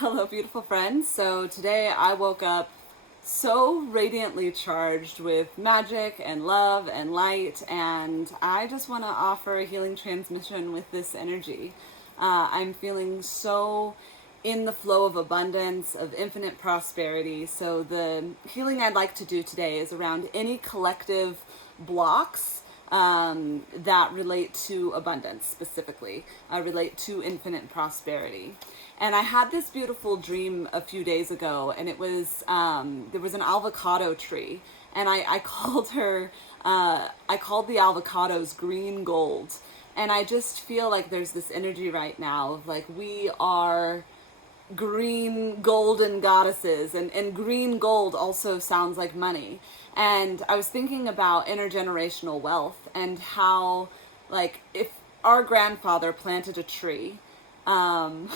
Hello, beautiful friends. So today I woke up so radiantly charged with magic and love and light, and I just want to offer a healing transmission with this energy. I'm feeling so in the flow of abundance, of infinite prosperity. So the healing I'd like to do today is around any collective blocks that relate to abundance specifically, relate to infinite prosperity. And I had this beautiful dream a few days ago, and it was there was an avocado tree, and I called her, I called the avocados green gold. And I just feel like there's this energy right now of like we are green golden goddesses, and green gold also sounds like money. And I was thinking about intergenerational wealth and how, like, if our grandfather planted a tree, um,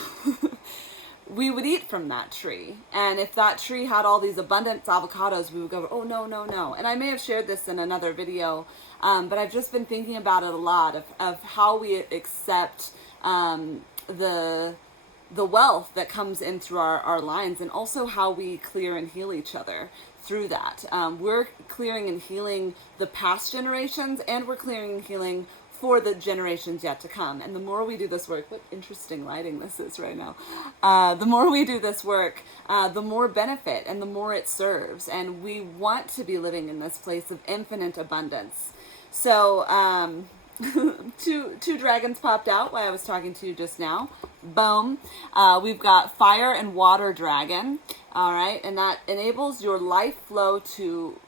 we would eat from that tree. And if that tree had all these abundant avocados, we would go, oh, no, no, no. And I may have shared this in another video, but I've just been thinking about it a lot of how we accept the wealth that comes in through our lines, and also how we clear and heal each other through that. We're clearing and healing the past generations, and we're clearing and healing for the generations yet to come. And the more we do this work, what interesting lighting this is right now. The more we do this work, the more benefit and the more it serves. And we want to be living in this place of infinite abundance. So, two dragons popped out while I was talking to you just now. Boom. We've got fire and water dragon. All right, and that enables your life to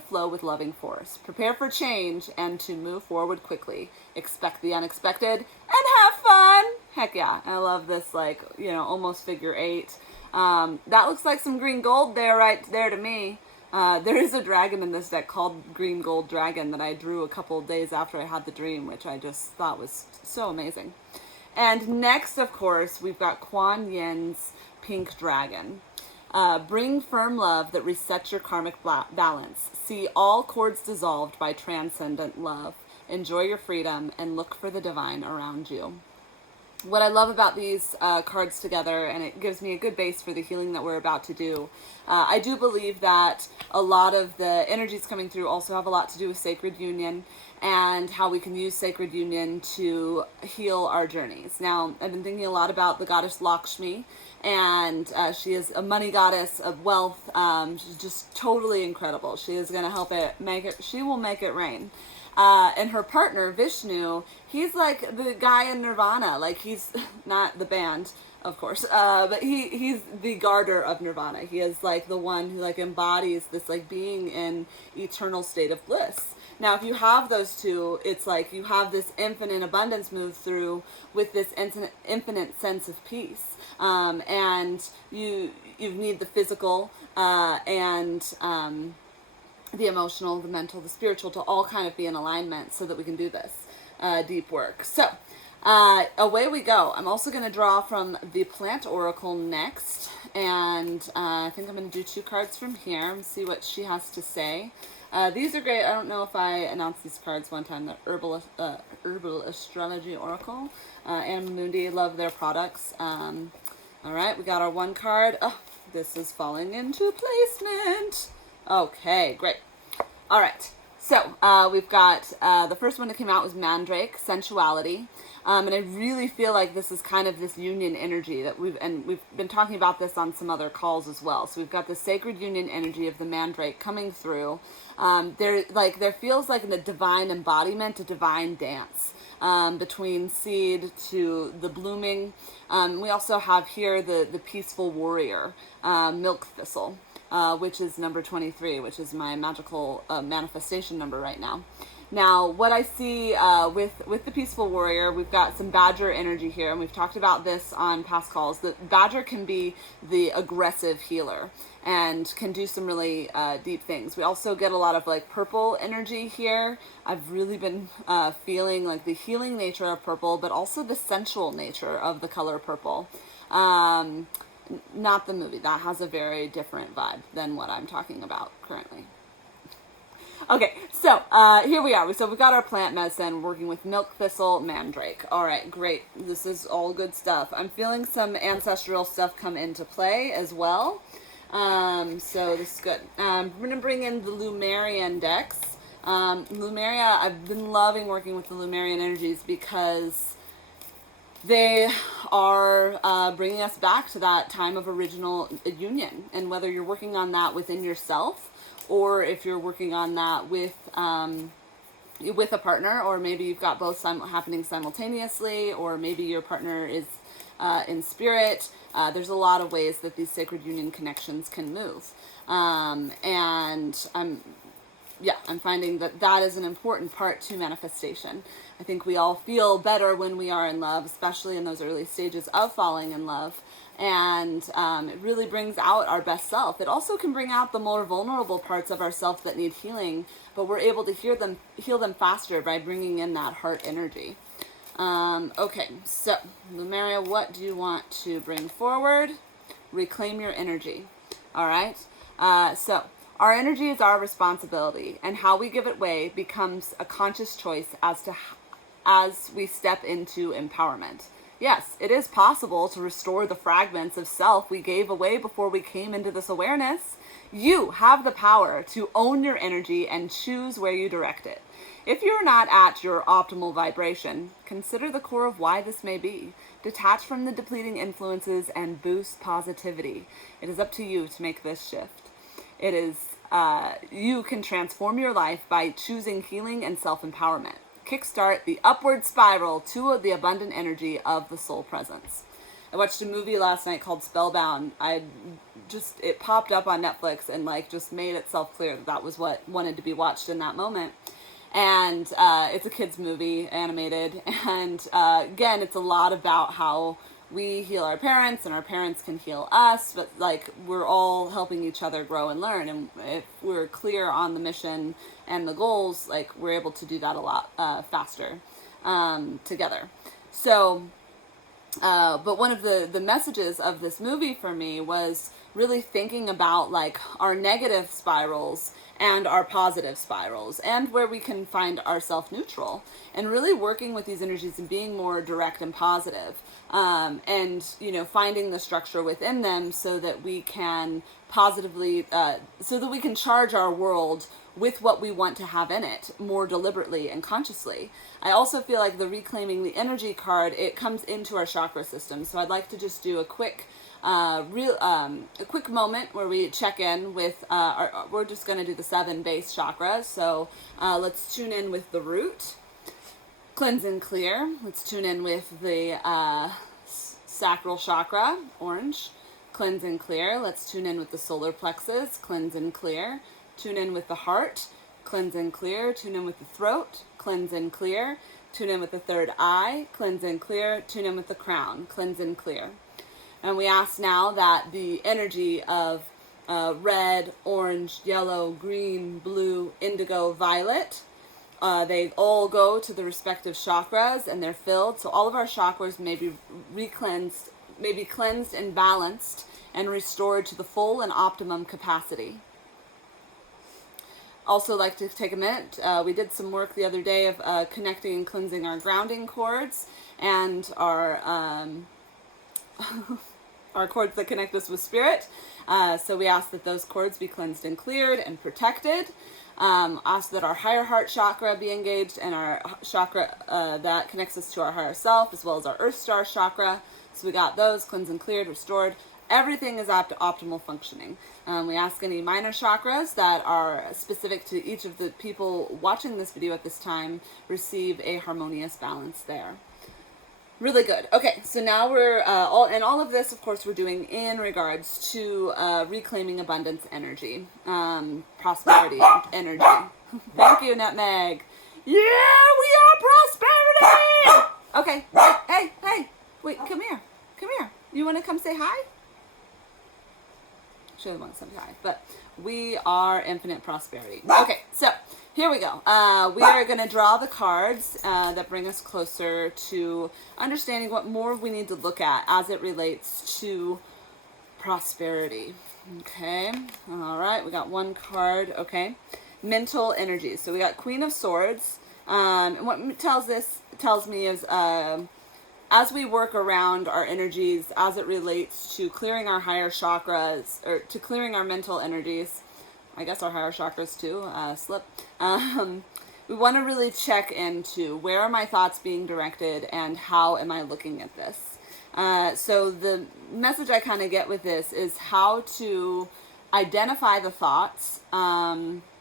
flow with loving force. Prepare for change and to move forward quickly. Expect the unexpected and have fun. Heck yeah. I love this, like, almost figure eight. That looks like some green gold there, right there to me. There is a dragon in this deck called Green Gold Dragon that I drew a couple of days after I had the dream, which I just thought was so amazing. And next, of course, we've got Kuan Yin's Pink Dragon. Bring firm love that resets your karmic balance. See all cords dissolved by transcendent love. Enjoy your freedom and look for the divine around you. What I love about these cards together, and it gives me a good base for the healing that we're about to do, I do believe that a lot of the energies coming through also have a lot to do with sacred union and how we can use sacred union to heal our journeys. Now, I've been thinking a lot about the goddess Lakshmi, and she is a money goddess of wealth. She's just totally incredible. She is going to help she will make it rain. And her partner, Vishnu, he's like the guy in Nirvana. Like, he's not the band, of course, but he's the garter of Nirvana. He is like the one who like embodies this like being in eternal state of bliss. Now, if you have those two, it's like you have this infinite abundance move through with this infinite sense of peace. And you need the physical and the emotional, the mental, the spiritual to all kind of be in alignment so that we can do this deep work. So away we go. I'm also going to draw from the Plant Oracle next, and I think I'm going to do 2 cards from here and see what she has to say. These are great. I don't know if I announced these cards one time. The Herbal Astrology Oracle. Anna Mundi, love their products. All right, we got our 1 card. Oh, this is falling into placement. Okay, great. All right, so we've got the first one that came out was Mandrake, Sensuality. And I really feel like this is kind of this union energy that we've been talking about this on some other calls as well. So we've got the sacred union energy of the Mandrake coming through. There feels like a divine embodiment, a divine dance between seed to the blooming. We also have here the peaceful warrior, Milk Thistle. Which is number 23, which is my magical manifestation number right now. Now, what I see with the Peaceful Warrior, we've got some Badger energy here, and we've talked about this on past calls. The Badger can be the aggressive healer and can do some really deep things. We also get a lot of like purple energy here. I've really been feeling like the healing nature of purple, but also the sensual nature of the color purple. Not the movie. That has a very different vibe than what I'm talking about currently. Okay, so here we are. So we've got our plant medicine working with milk thistle, mandrake. All right, great. This is all good stuff. I'm feeling some ancestral stuff come into play as well. So this is good. I'm going to bring in the Lumerian decks. Lumeria, I've been loving working with the Lumerian energies because they are bringing us back to that time of original union. And whether you're working on that within yourself, or if you're working on that with a partner, or maybe you've got both happening simultaneously, or maybe your partner is in spirit. There's a lot of ways that these sacred union connections can move. And I'm finding that that is an important part to manifestation. I think we all feel better when we are in love, especially in those early stages of falling in love. And it really brings out our best self. It also can bring out the more vulnerable parts of ourself that need healing, but we're able to heal them faster by bringing in that heart energy. Okay, so Lumeria, what do you want to bring forward? Reclaim your energy. All right. So our energy is our responsibility, and how we give it way becomes a conscious choice as we step into empowerment. Yes, it is possible to restore the fragments of self we gave away before we came into this awareness. You have the power to own your energy and choose where you direct it. If you're not at your optimal vibration, consider the core of why this may be. Detach from the depleting influences and boost positivity. It is up to you to make this shift. It is, you can transform your life by choosing healing and self-empowerment. Kickstart the upward spiral to the abundant energy of the soul presence. I watched a movie last night called Spellbound. It popped up on Netflix and just made itself clear that was what wanted to be watched in that moment. And it's a kid's movie, animated, and again, it's a lot about how we heal our parents and our parents can heal us, but we're all helping each other grow and learn, and if we're clear on the mission and the goals, we're able to do that a lot faster together. So but one of the messages of this movie for me was really thinking about our negative spirals and our positive spirals, and where we can find ourselves neutral, and really working with these energies and being more direct and positive, and finding the structure within them so that we can positively so that we can charge our world with what we want to have in it more deliberately and consciously. I also feel like the reclaiming the energy card, it comes into our chakra system. So I'd like to just do a quick moment where we check in with we're just going to do the 7 base chakras. So let's tune in with the root, cleanse and clear. Let's tune in with the sacral chakra, orange, cleanse and clear. Let's tune in with the solar plexus, cleanse and clear. Tune in with the heart, cleanse and clear. Tune in with the throat, cleanse and clear. Tune in with the third eye, cleanse and clear. Tune in with the crown, cleanse and clear. And we ask now that the energy of red, orange, yellow, green, blue, indigo, violet, they all go to the respective chakras and they're filled. So all of our chakras may be cleansed and balanced and restored to the full and optimum capacity. Also like to take a minute, we did some work the other day of connecting and cleansing our grounding cords and our our cords that connect us with spirit. So we ask that those cords be cleansed and cleared and protected. Ask that our higher heart chakra be engaged, and our chakra that connects us to our higher self, as well as our earth star chakra. So we got those cleansed and cleared, restored. Everything is optimal functioning. We ask any minor chakras that are specific to each of the people watching this video at this time receive a harmonious balance there. Really good. Okay, so now we're all of this, of course, we're doing in regards to reclaiming abundance energy, prosperity energy. Thank you, Nutmeg. Yeah, we are prosperity. Okay. Hey, wait, come here. You want to come say hi? She really wants to say hi, but we are infinite prosperity. Okay, so here we go. We are going to draw the cards that bring us closer to understanding what more we need to look at as it relates to prosperity. Okay, all right, we got one card. Okay, mental energies. So we got Queen of Swords. And what it tells me is as we work around our energies as it relates to clearing our higher chakras, or to clearing our mental energies, I guess our higher chakras too, we want to really check into where are my thoughts being directed and how am I looking at this. So the message I kind of get with this is how to identify the thoughts,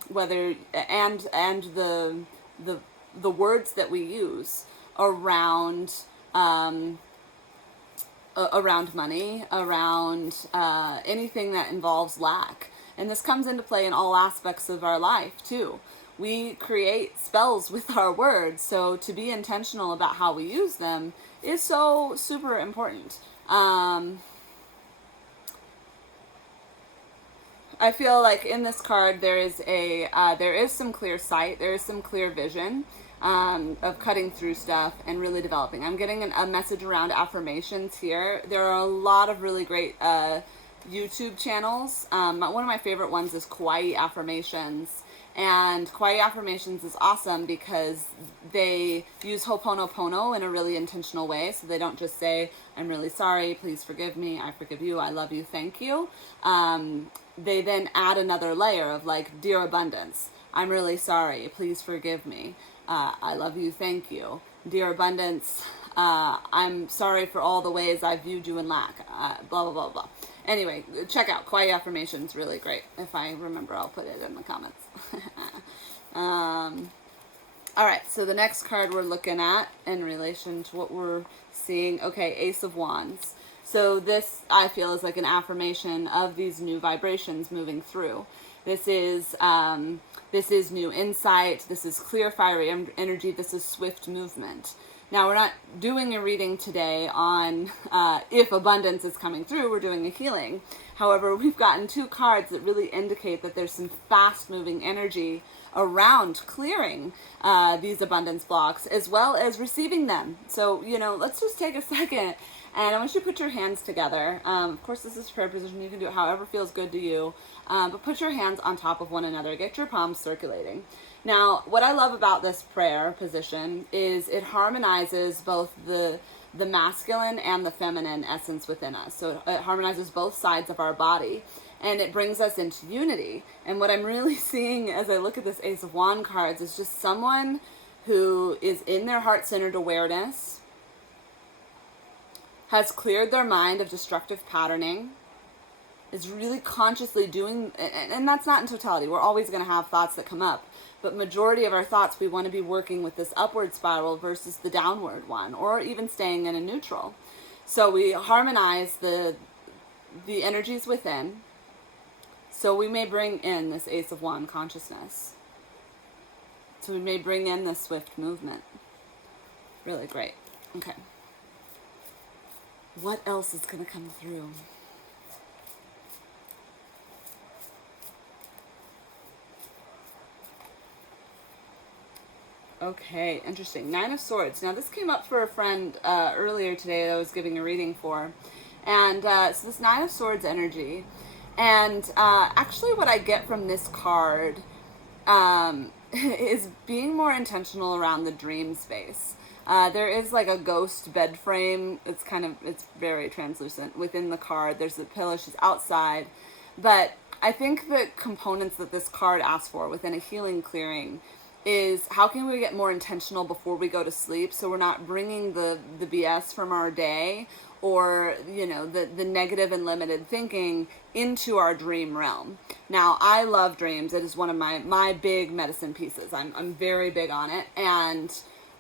whether and the words that we use around around money, around anything that involves lack. And this comes into play in all aspects of our life too. We create spells with our words, so to be intentional about how we use them is so super important. I feel like in this card there is some clear sight, there is some clear vision of cutting through stuff and really developing. I'm getting a message around affirmations here. There are a lot of really great YouTube channels. One of my favorite ones is Kawaii Affirmations. And Kawaii Affirmations is awesome because they use Ho'oponopono in a really intentional way. So they don't just say, I'm really sorry, please forgive me, I forgive you, I love you, thank you. They then add another layer of like, dear abundance, I'm really sorry, please forgive me, I love you, thank you. Dear abundance, I'm sorry for all the ways I viewed you in lack, blah, blah, blah, blah. Anyway, check out Kawaii Affirmations, really great. If I remember, I'll put it in the comments. All right, so the next card we're looking at in relation to what we're seeing, okay, Ace of Wands. So this, I feel, is like an affirmation of these new vibrations moving through. This is new insight, this is clear, fiery energy, this is swift movement. Now, we're not doing a reading today on if abundance is coming through. We're doing a healing. However, we've gotten two cards that really indicate that there's some fast-moving energy around clearing these abundance blocks as well as receiving them. So, let's just take a second and I want you to put your hands together. Of course, this is prayer position. You can do it however feels good to you. But put your hands on top of one another. Get your palms circulating. Now, what I love about this prayer position is it harmonizes both the masculine and the feminine essence within us. So it harmonizes both sides of our body and it brings us into unity. And what I'm really seeing as I look at this Ace of Wands cards is just someone who is in their heart-centered awareness, has cleared their mind of destructive patterning, is really consciously doing, and that's not in totality. We're always going to have thoughts that come up. But majority of our thoughts, we want to be working with this upward spiral versus the downward one, or even staying in a neutral. So we harmonize the energies within. So we may bring in this Ace of Wands consciousness. So we may bring in this swift movement. Really great. Okay. What else is going to come through? Okay, interesting. Nine of Swords. Now, this came up for a friend earlier today that I was giving a reading for. And so this Nine of Swords energy. And actually what I get from this card is being more intentional around the dream space. There is like a ghost bed frame. It's very translucent within the card. There's a pillow. She's outside. But I think the components that this card asks for within a healing clearing is how can we get more intentional before we go to sleep so we're not bringing the BS from our day or, the negative and limited thinking into our dream realm. Now, I love dreams. It is one of my big medicine pieces. I'm very big on it. And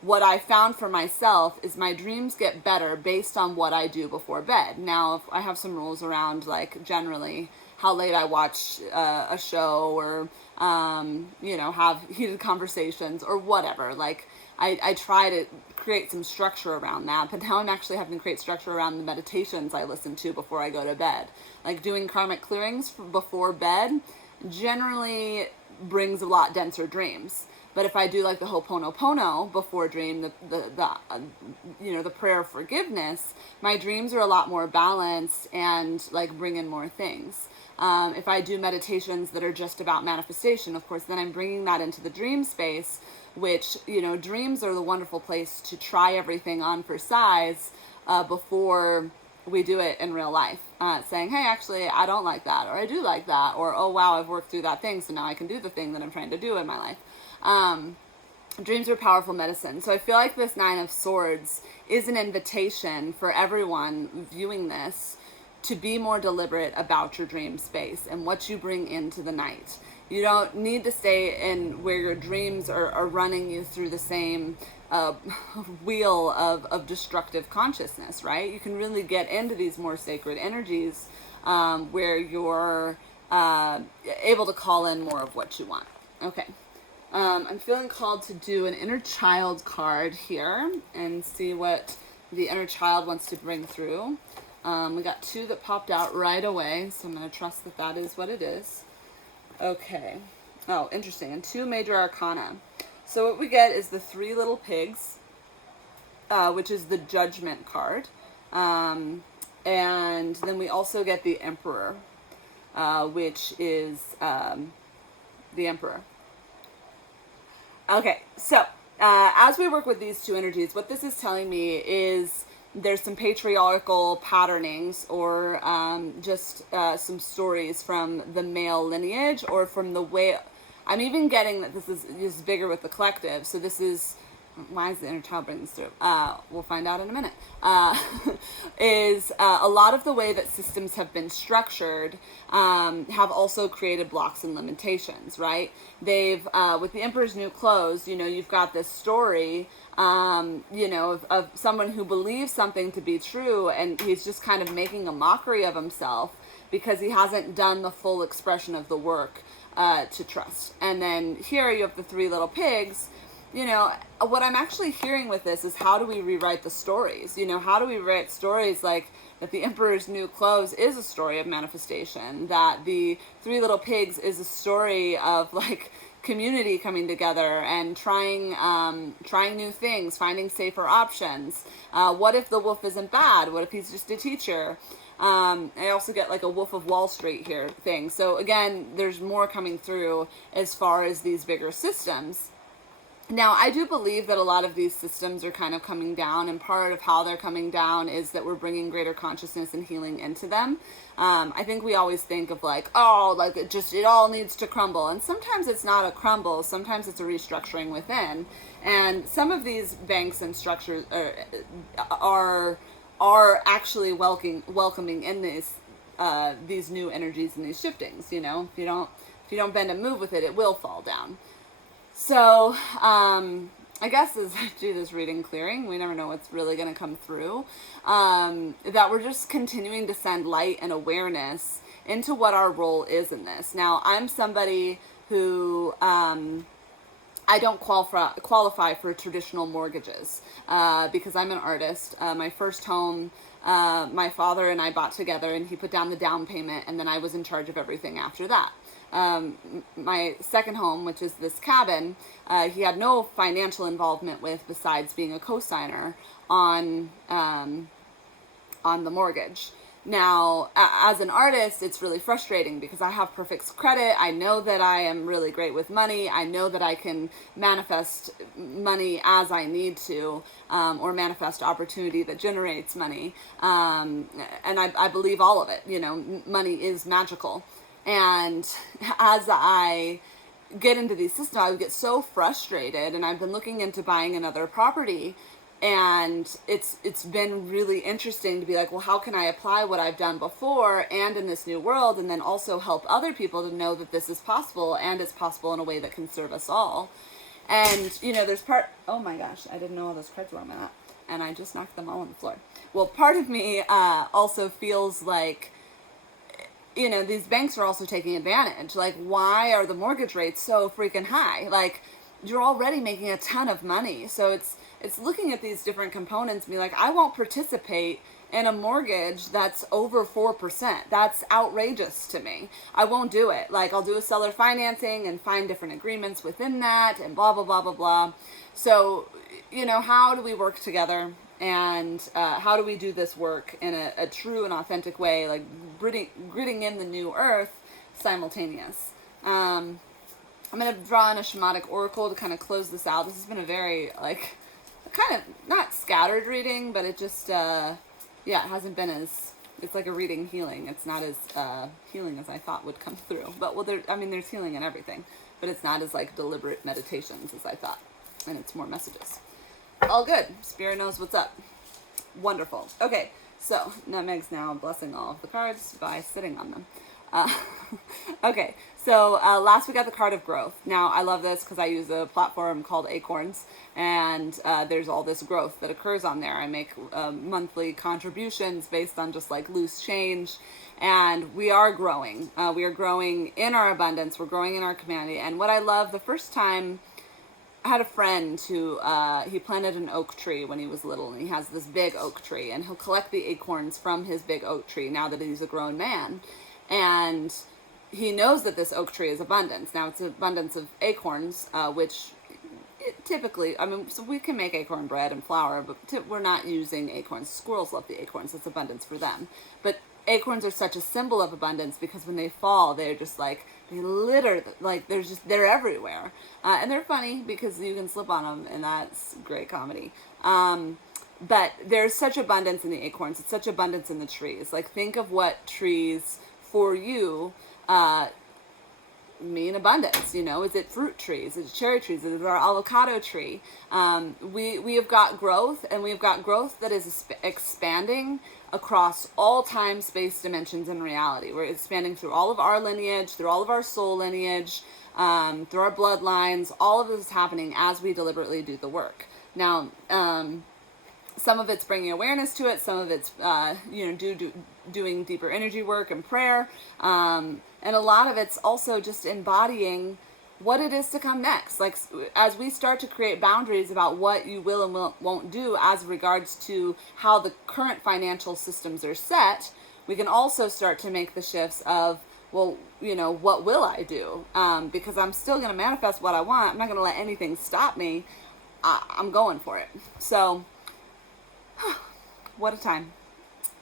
what I found for myself is my dreams get better based on what I do before bed. Now, I have some rules around, like, generally how late I watch a show or, have heated conversations or whatever. Like, I try to create some structure around that, but now I'm actually having to create structure around the meditations I listen to before I go to bed. Like, doing karmic clearings before bed generally brings a lot denser dreams. But if I do like the Ho'oponopono before dream, the prayer of forgiveness, my dreams are a lot more balanced and like bring in more things. If I do meditations that are just about manifestation, of course, then I'm bringing that into the dream space, which, dreams are the wonderful place to try everything on for size before we do it in real life. Saying, hey, actually, I don't like that, or I do like that, or, oh, wow, I've worked through that thing, so now I can do the thing that I'm trying to do in my life. Dreams are powerful medicine. So I feel like this Nine of Swords is an invitation for everyone viewing this to be more deliberate about your dream space and what you bring into the night. You don't need to stay in where your dreams are running you through the same wheel of destructive consciousness, right? You can really get into these more sacred energies where you're able to call in more of what you want. Okay. I'm feeling called to do an inner child card here and see what the inner child wants to bring through. We got two that popped out right away, so I'm going to trust that that is what it is. Okay. Oh, interesting. And two major arcana. So what we get is the Three Little Pigs, which is the Judgment card. And then we also get the Emperor, which is the Emperor. Okay, so as we work with these two energies, what this is telling me is there's some patriarchal patternings or just some stories from the male lineage or from the way... I'm even getting that this is bigger with the collective. So this is... Why is the inner child bringing this through? We'll find out in a minute. Is a lot of the way that systems have been structured have also created blocks and limitations, right? They've, with the Emperor's New Clothes, you've got this story, of someone who believes something to be true, and he's just kind of making a mockery of himself because he hasn't done the full expression of the work to trust. And then here you have the Three Little Pigs. What I'm actually hearing with this is how do we rewrite the stories? How do we write stories like that the Emperor's New Clothes is a story of manifestation, that the Three Little Pigs is a story of like community coming together and trying new things, finding safer options. What if the wolf isn't bad? What if he's just a teacher? I also get like a Wolf of Wall Street here thing. So again, there's more coming through as far as these bigger systems. Now, I do believe that a lot of these systems are kind of coming down, and part of how they're coming down is that we're bringing greater consciousness and healing into them. I think we always think of like, it all needs to crumble. And sometimes it's not a crumble. Sometimes it's a restructuring within. And some of these banks and structures are actually welcoming in these new energies and these shiftings. If you don't bend and move with it, it will fall down. So, I guess as I do this reading clearing, we never know what's really going to come through, that we're just continuing to send light and awareness into what our role is in this. Now, I'm somebody who, I don't qualify for traditional mortgages, because I'm an artist. My first home, my father and I bought together, and he put down the down payment, and then I was in charge of everything after that. My second home, which is this cabin, he had no financial involvement with besides being a co-signer on the mortgage. Now, as an artist, it's really frustrating because I have perfect credit. I know that I am really great with money. I know that I can manifest money as I need to, or manifest opportunity that generates money. And I believe all of it. Money is magical. And as I get into these systems, I would get so frustrated, and I've been looking into buying another property, and it's been really interesting to be like, well, how can I apply what I've done before and in this new world, and then also help other people to know that this is possible, and it's possible in a way that can serve us all. And, there's oh my gosh, I didn't know all those cards were on my lap, and I just knocked them all on the floor. Well, part of me also feels like, these banks are also taking advantage. Like, why are the mortgage rates so freaking high? Like, you're already making a ton of money. So it's looking at these different components and be like, I won't participate in a mortgage that's over 4%. That's outrageous to me. I won't do it. Like, I'll do a seller financing and find different agreements within that and blah, blah, blah, blah, blah. So, how do we work together? And how do we do this work in a true and authentic way, like gritting in the new earth simultaneous? I'm going to draw in a shamanic oracle to kind of close this out. This has been a very, kind of not scattered reading, but it just, it hasn't been as, it's like a reading healing. It's not as healing as I thought would come through. But, there's healing in everything, but it's not as, deliberate meditations as I thought. And it's more messages. All good. Spirit knows what's up. Wonderful. Okay, so Nutmeg's now blessing all of the cards by sitting on them. Okay, so last we got the card of growth. Now, I love this because I use a platform called Acorns, and there's all this growth that occurs on there. I make monthly contributions based on just loose change, and we are growing. We are growing in our abundance. We're growing in our community. And what I love, the first time I had a friend who he planted an oak tree when he was little, and he has this big oak tree, and he'll collect the acorns from his big oak tree now that he's a grown man. And he knows that this oak tree is abundance. Now, it's abundance of acorns, which typically, so we can make acorn bread and flour, but we're not using acorns. Squirrels love the acorns. It's abundance for them. But acorns are such a symbol of abundance because when they fall, they're just they litter, they're everywhere. And they're funny because you can slip on them, and that's great comedy. But there's such abundance in the acorns. It's such abundance in the trees. Think of what trees for you mean abundance. Is it fruit trees? Is it cherry trees? Is it our avocado tree? We have got growth, and we have got growth that is expanding across all time, space, dimensions, and reality. We're expanding through all of our lineage, through all of our soul lineage, through our bloodlines. All of this is happening as we deliberately do the work. Now, some of it's bringing awareness to it. Some of it's, doing deeper energy work and prayer. And a lot of it's also just embodying what it is to come next. As we start to create boundaries about what you will and won't do as regards to how the current financial systems are set, we can also start to make the shifts of, well, what will I do? Because I'm still going to manifest what I want. I'm not going to let anything stop me. I'm going for it. So, what a time.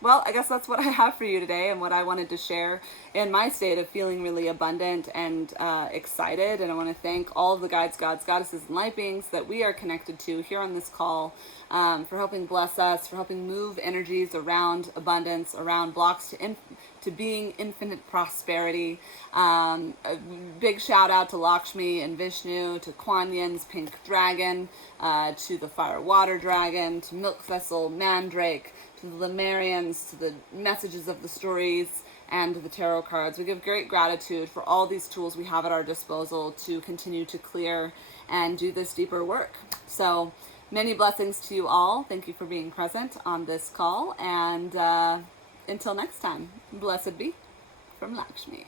Well, I guess that's what I have for you today and what I wanted to share in my state of feeling really abundant and excited. And I want to thank all of the guides, gods, goddesses, and light beings that we are connected to here on this call for helping bless us, for helping move energies around abundance, around blocks to being infinite prosperity. A big shout out to Lakshmi and Vishnu, to Kuan Yin's pink dragon, to the fire water dragon, to Milk Vessel, Mandrake, to the Lemurians, to the messages of the stories, and the tarot cards. We give great gratitude for all these tools we have at our disposal to continue to clear and do this deeper work. So many blessings to you all. Thank you for being present on this call, and until next time, blessed be from Lakshmi.